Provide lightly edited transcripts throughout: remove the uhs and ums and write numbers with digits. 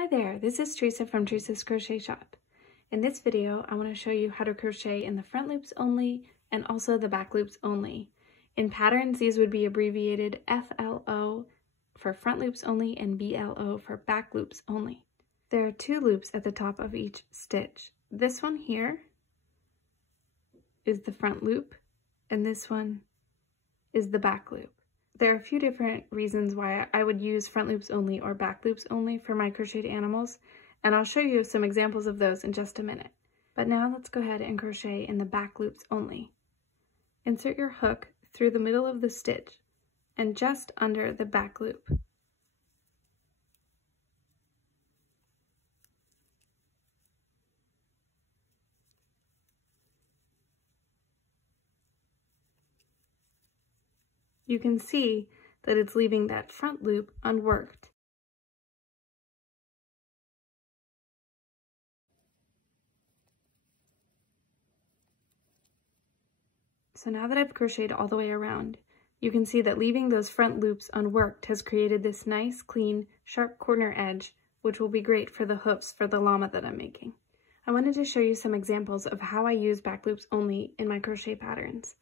Hi there, this is Teresa from Teresa's Crochet Shop. In this video, I want to show you how to crochet in the front loops only and also the back loops only. In patterns, these would be abbreviated FLO for front loops only and BLO for back loops only. There are two loops at the top of each stitch. This one here is the front loop and this one is the back loop. There are a few different reasons why I would use front loops only or back loops only for my crocheted animals, and I'll show you some examples of those in just a minute. But now let's go ahead and crochet in the back loops only. Insert your hook through the middle of the stitch and just under the back loop. You can see that it's leaving that front loop unworked. So now that I've crocheted all the way around, you can see that leaving those front loops unworked has created this nice, clean, sharp corner edge, which will be great for the hoofs for the llama that I'm making. I wanted to show you some examples of how I use back loops only in my crochet patterns.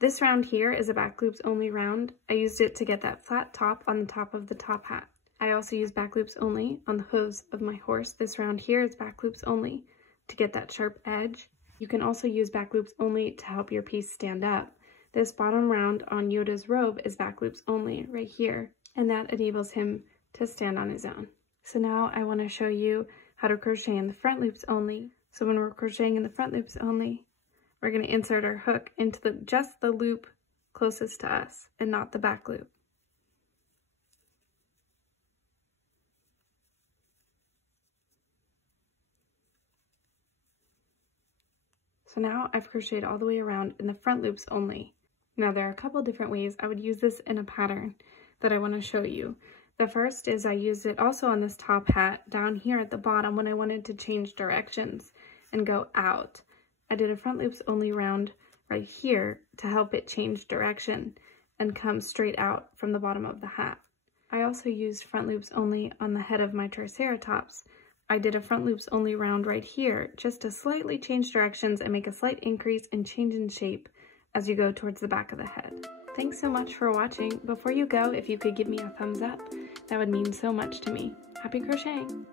This round here is a back loops only round. I used it to get that flat top on the top of the top hat. I also use back loops only on the hooves of my horse. This round here is back loops only to get that sharp edge. You can also use back loops only to help your piece stand up. This bottom round on Yoda's robe is back loops only right here, and that enables him to stand on his own. So now I want to show you how to crochet in the front loops only. So when we're crocheting in the front loops only, we're going to insert our hook into just the loop closest to us and not the back loop. So now I've crocheted all the way around in the front loops only. Now there are a couple different ways I would use this in a pattern that I want to show you. The first is I used it also on this top hat down here at the bottom when I wanted to change directions and go out. I did a front loops only round right here to help it change direction and come straight out from the bottom of the hat. I also used front loops only on the head of my Triceratops. I did a front loops only round right here just to slightly change directions and make a slight increase and change in shape as you go towards the back of the head. Thanks so much for watching. Before you go, if you could give me a thumbs up, that would mean so much to me. Happy crocheting!